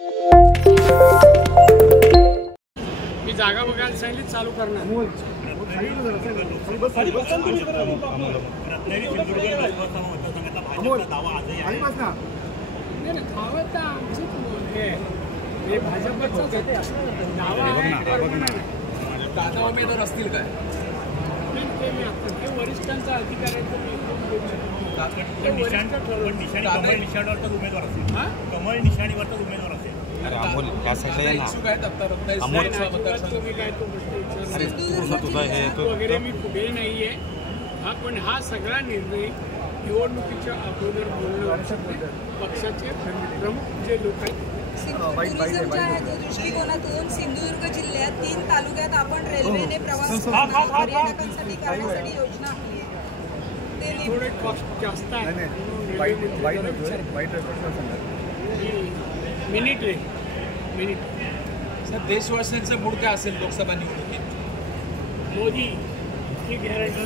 मी जागा बघायला सांगितली चालू करणार। हे भाजपचा दावा दादा उमेदवार असतील काय ते वरिष्ठांचा अधिकार आहे। कमळ निशाणीवरचा उमेदवार असेल अमोल या साईडला ना अमोल वगैरे मी कुठेही नाहीये। हा पण हा सगळा निर्णय निवडणुकीच्या अगोदर बोलणं आवश्यक आहे। पक्षाचे प्रमुख जे लोक आहेत दृष्टिकोनातून सिंधुदुर्ग जिल्ह्यात 3 तालुक्यात आपण रेल्वेने प्रवास पर्यटकांसाठी करण्यासाठी योजना आखली आहे। ते थोडे कॉस्ट जास्त आहे। मिनिट सर देशवासियांचं मूड काय असेल लोकसभा निवडणुकीत? मोदी की गॅरंटी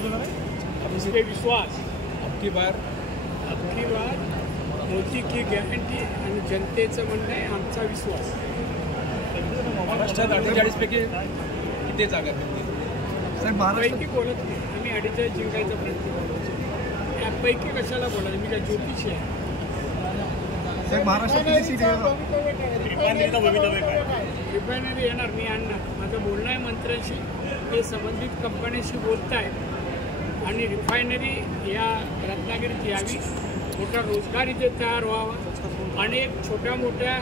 पे विश्वास अबकी बार मोदी की गॅरंटी आणि जनतेचं म्हणणं आहे आमचा विश्वास। महाराष्ट्रात 48 पैकी किती जागा मिळतील? सर महाराष्ट्रापैकी बोलत नाही आम्ही 48 जिंकायचा प्रयत्न करतो। त्यापैकी कशाला बोलायचं? मी काय ज्योतिषी आहे? रिफायनरी येणार मी आणणार। माझं बोलणं आहे मंत्र्यांशी, ते संबंधित कंपन्यांशी बोलत आहेत आणि रिफायनरी या रत्नागिरीत यावी, मोठा रोजगार इथे तयार व्हावा, अनेक छोट्या मोठ्या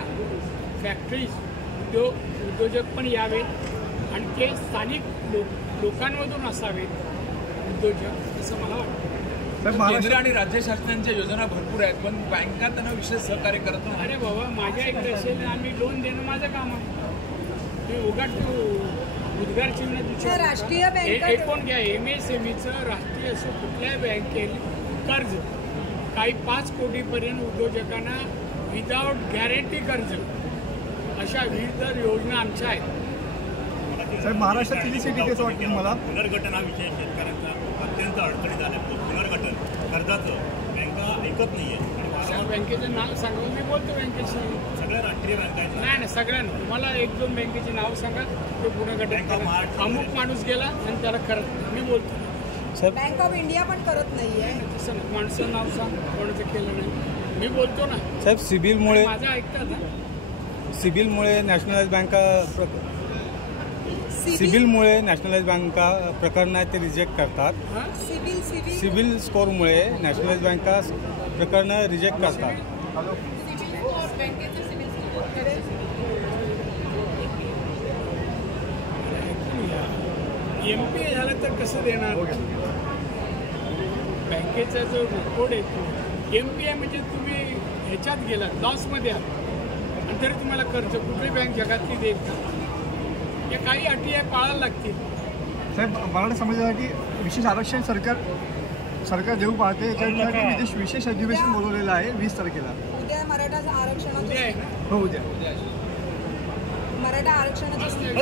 फॅक्टरीज उद्योजक पण यावेत आणि ते स्थानिक लोकांमधून असावेत उद्योजक, असं मला वाटतं। केंद्र आणि राज्य शासनांच्या योजना भरपूर आहेत पण बँका त्यांना विशेष सहकार्य करत नाही। अरे बाबा माझ्या इकडे असेल आम्ही लोन देणं माझं काम आहे। मी उगाच उद्गार चिन्ह राष्ट्रीय बँक कोण घ्या MSMEचं राष्ट्रीय असं कुठल्याही बँकेत कर्ज काही 5 कोटीपर्यंत उद्योजकांना विदाउट गॅरंटी कर्ज अशा विविध योजना आमच्या आहेत। साहेब महाराष्ट्राची सिटी कसं वाटतं मला? पुनर्गठन हा विषय शेतकऱ्यांचा अत्यंत अडचणीत झाला। पुनर्गठन कर्जाचं बँका ऐकत नाहीये। बँकेचं नाव सांगा, मी बोलतो बँकेशी। सगळ्या राष्ट्रीय बँका नाही सगळ्यांना तुम्हाला 1-2 बँकेची नाव सांगा ते पुनर्गठन अमुक माणूस गेला आणि त्याला करत नाही, मी बोलतो। बँक ऑफ इंडिया पण करत नाहीये। तसं माणसं नाव सांग कोणाचं केलं नाही, मी बोलतो ना साहेब। सिबिलमुळे माझं ऐकतात ना, सिबिलमुळे नॅशनलाइज बँका प्रकरणं ते रिजेक्ट करतात। सिबिल स्कोरमुळे नॅशनलाइज बँका प्रकरणं रिजेक्ट करतात। MPA झालं तर कसं देणार? बँकेचा जो रिपोर्ट येतो MPA म्हणजे तुम्ही ह्याच्यात गेलात लॉसमध्ये आहात आणि तरी तुम्हाला कर्ज कुठली बँक जगातली देत नाही। या काही अटी आहे पाळायला लागतील। साहेब मराठा समाजासाठी विशेष आरक्षण सरकार देऊ पाहते, त्यासाठी विशेष अधिवेशन बोलवलेलं आहे 20 तारखेला। उद्या मराठा आरक्षणाचं उद्या आहे ना? हो उद्या मराठा आरक्षणाचं बोललो ना।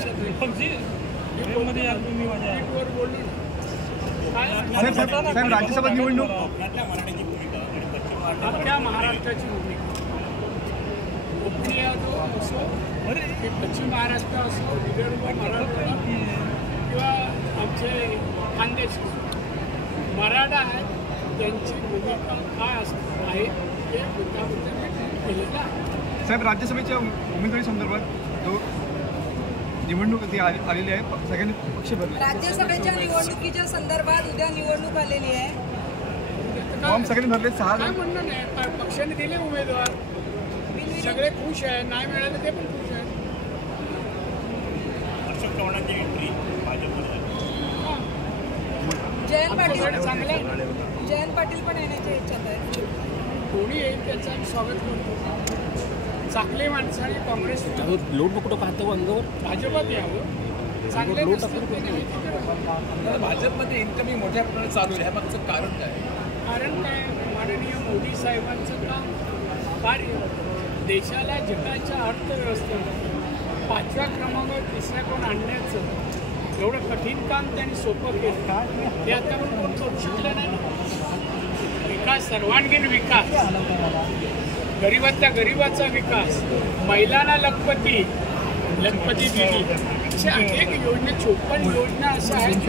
साहेब राज्यसभा निवडणूक अख्ख्या महाराष्ट्राची भूमिका कोकणी असो की पश्चिम महाराष्ट्र असो, विदर्भ मराठवाडा किंवा आमचे खानदेश मराठा आहेत, त्यांची भूमिका काय आहे ते केलेलं आहे। साहेब राज्यसभेच्या उमेदवारी संदर्भात जो निवडणूक आलेली आहे, सगळ्यांनी पक्ष भरले। राज्यसभेच्या निवडणुकीच्या संदर्भात उद्या निवडणूक आलेली आहे, फॉर्म सगळ्यांनी भरले। 6 काय म्हणणं नाही, पक्षाने दिले उमेदवार, सगळे खुश आहे, नाही मिळालं ते पण खुश आहे। जयंत पाटील पण येण्याच्या इच्छात आहे। कोणी येईल त्याचं आम्ही स्वागत करतो। चांगले माणसाने काँग्रेस लोट नको पाहतो अंगावर भाजपात यावं, चांगले भाजपमध्ये इन्कमिंग मोठ्या प्रमाणात चालू आहे, ह्यामागचं कारण काय? कारण काय? माननीय मोदी साहेबांचं काम कार्य देशाला जगाच्या अर्थव्यवस्थेला 5व्या क्रमांकावर 3ऱ्या कोण आणण्याचं एवढं कठीण काम त्यांनी सोपं केलं ते आता पण कोण करू शकलं नाही। विकास, सर्वांगीण विकास गरिबातल्या गरिबाचा विकास, महिलांना लखपती दिली, अशा अनेक योजना 54 योजना अशा आहेत.